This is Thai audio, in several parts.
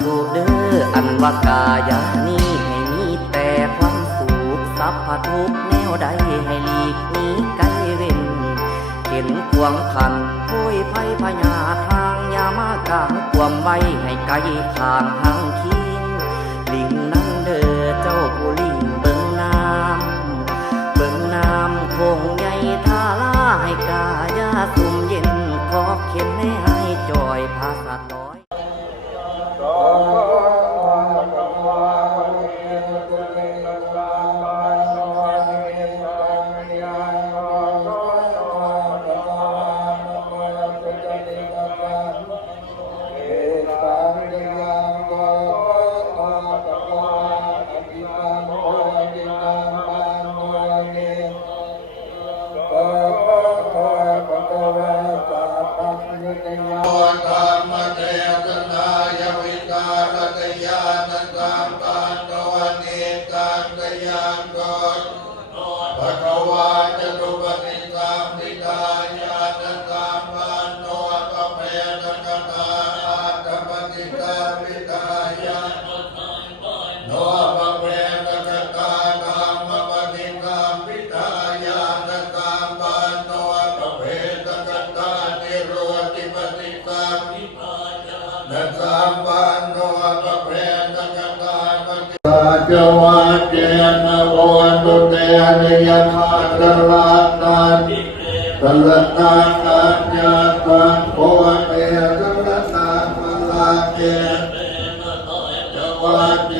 ธุเด้ออันว่ากายานี้ให้มีแต่ความสุขสัพพทุกแนวใดให้หลีกหนี้ไกลเว้นเห็นกวงขันพุยไพ่พญาทางยามากางความไว้ให้ไกลขางหางคิงลิงนั่นเด้อเจ้าผู้ลิงเบิ่งน้ำเบิ่งน้ำคงใหญ่ทาลาให้กายาสุ่มเย็นขอเข็นให้ให้จอยภาษาต้อย ธร ละนานาญาตังโพเตตละนามาลาเจจวาเจ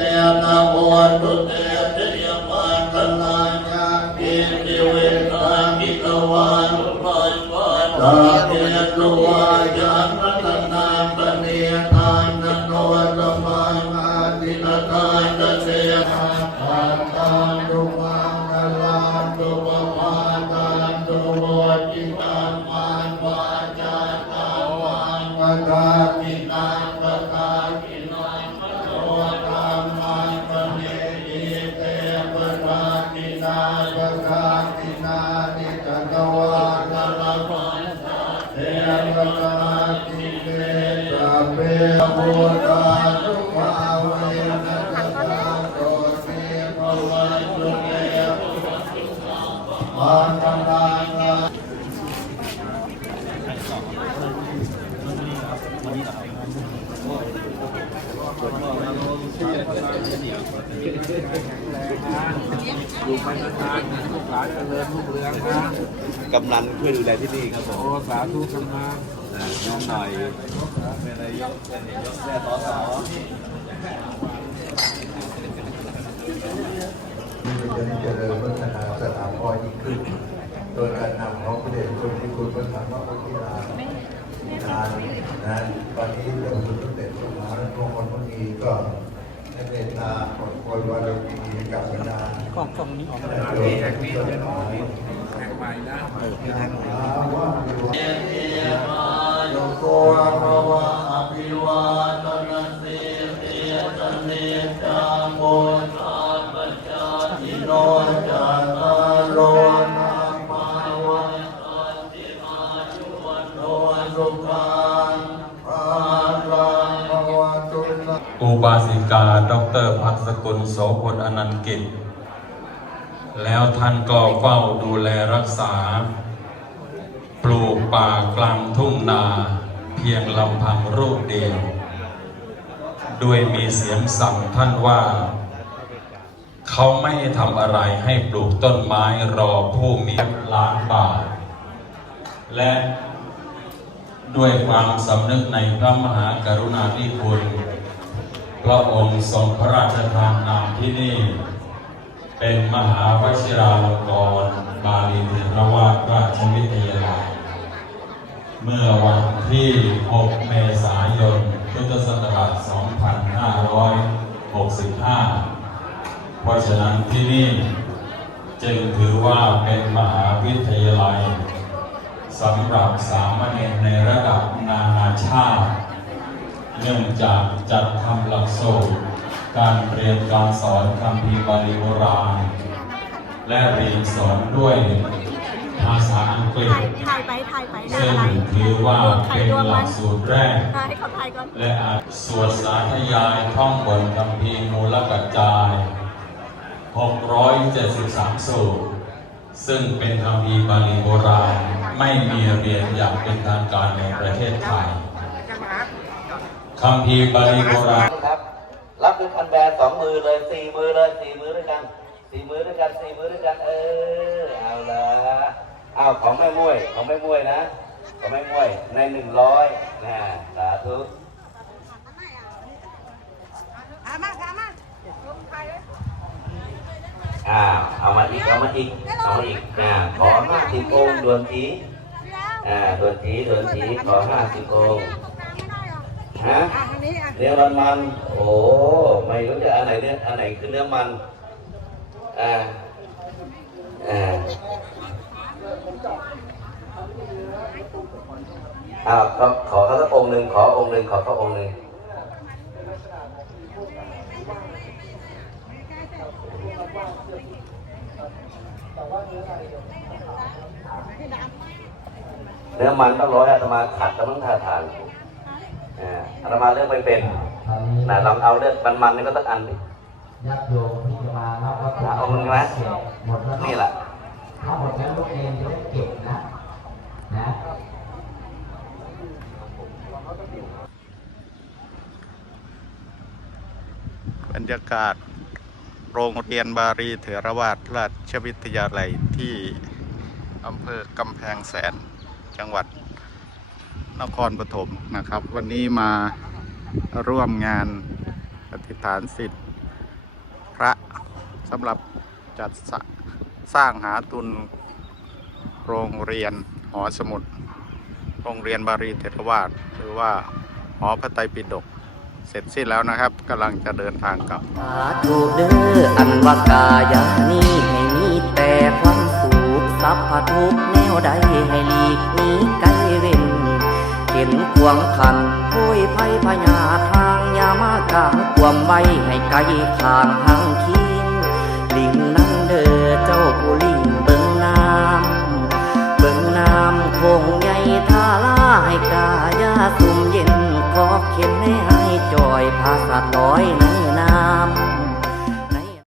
นะโวตุเตเทยมาตนาญาปิติเวทามิกวานุภายวาตาเตตุวายา ตานมานวาจาตามังวะตามินังวะตามินังโอตามังปเนยิเตปะทานินาปะทานินานิจัตวานะละมันเทวตาติเตตะเปโมตาทุมาเวนะตตาโตเตภวันตุเตมันตนา อยู่ไปนานๆลูกหลานเจริญรุ่งเรืองนะกำนันช่วยดูแลที่นี่ครับผมโอ้สาธุกันมาน้องหน่อยเป็นนายกเป็นนายกแม่สอสอเจริญพัฒนาสถาพรยิ่งขึ้น โดยการนำของพระเดชคุณที่คุณพระธรรมพระพุทธาทานนะตอนนี้เดี๋ยวคุณสมเด็จพระมหาราชวงศ์คนพมีก็ ได้เมตตาขอคอยวารมีกับบรรดากล้องกล้องนี้ออกมาโยมที่เกิดมาแข่งใหม่นะอาว่าอยู่เอมาโยโกะภวะ บาสิกา ดรพักสกุลโสพลอนันต์กิจ แล้วท่านก็เฝ้าดูแลรักษา ปลูกป่ากลางทุ่งนาเพียงลำพังรูปเดียวด้วยมีเสียงสั่งท่านว่า เขาไม่ทำอะไรให้ปลูกต้นไม้รอผู้มีล้านบาท และด้วยความสำนึกในพระมหากรุณาธิคุณ พระองค์ทรงพระราชทานนามที่นี่ เป็นมหาวชิราลงกรณ์บาลีเทรวาสราชวิทยาลัย เมื่อวันที่ 6 เมษายน พุทธศักราช 2565 เพราะฉะนั้นที่นี่จึงถือว่าเป็นมหาวิทยาลัยสำหรับสามเณรในระดับนานาชาติ เนื่องจากจัดทำหลักสูตรการเรียนการสอนคำพีร์บาลีโบราณ และเรียนสอนด้วยภาษาอังกฤษถ่ายไปถ่ายไปซึ่งถือว่าเป็นหลักสูตรแรก และอาจสวดสาธยายท่องบนคำพีร์มูลกัจจาย 673 สูตร ซึ่งเป็นคำพีร์บาลีโบราณ ไม่มีเรียนอย่างเป็นทางการในประเทศไทย คำพีร์บาลีโบราณครับ รับด้วยคันแบนสองมือเลยสี่มือเลยสี่มือด้วยกันสี่มือด้วยกันสี่มือด้วยกันเออเอาละเอาของแม่มวยของแม่มวยนะของแม่มวยในหนึ่งร้อยนะสาธุอ่าเอามาอีกเอามาอีกเอามาอีกอ่าขอห้าสิบองค์ดวนทีอ่าดวนทีดวนทีขอห้าสิบองค์ ฮะเนื้อมันมันโอ้ไม่รู้จะอันไหนเนี่ยอันไหนคือเนื้อมันอ่าอ่าอ้าวก็ขอเขาสักองค์หนึ่งขอองค์หนึ่งขอเขาองค์หนึ่งเนื้อมันต้องร้อยอาตมาขัดต้องท่าทาง อ่าอาตมาเลือกไม่เป็นนะลองเอาเลือกมันมันๆนี่ก็ต้องอันดิญาติโยมที่จะมารับพระพรเอามึงไหมหมดแล้วนี่แหละถ้าหมดแล้วลูกเองจะได้เก็บนะนะบรรยากาศโรงเรียนบารีเถรวาทราชวิทยาลัยที่อำเภอกำแพงแสนจังหวัด นครปฐมนะครับ วันนี้มาร่วมงานอธิษฐานสิทธิ์พระสำหรับจัดสร้าสร้างหาทุนโรงเรียนหอสมุด โรงเรียนบารีเถรวาทหรือว่าหอพระไตรปิฎกเสร็จสิ้นแล้วนะครับกำลังจะเดินทางกลับสาธุเด้ออันว่ากายานี้ให้มีแต่ความสุขสัพพทุกแนวใดให้หลีกนี้ก วงขันพุยภัยพญาทางยามากางความไว้ให้ไกลขางหางคิ